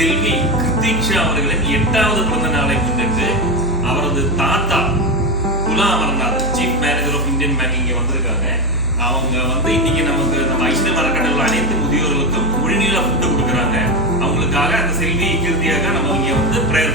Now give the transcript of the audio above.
செல்வி கிருத்திக்ஷா அவர்களின் 8வது பிறந்த நாளை முன்னிட்டு அவரது தாத்தா Gulam Amarnath chief manager of Indian Bank இங்கே வந்திருக்காங்க. அவங்க இன்னைக்கு நம்ம ஐஸ்வர்ய மரக்கடையில் அனைத்து முதியோர்களுக்கும் முழுநீள ஃபுட்டு கொடுக்குறாங்க. அவங்களுக்காக அந்த செல்வி கிருத்தியாக நம்ம இங்கே பிரேயர்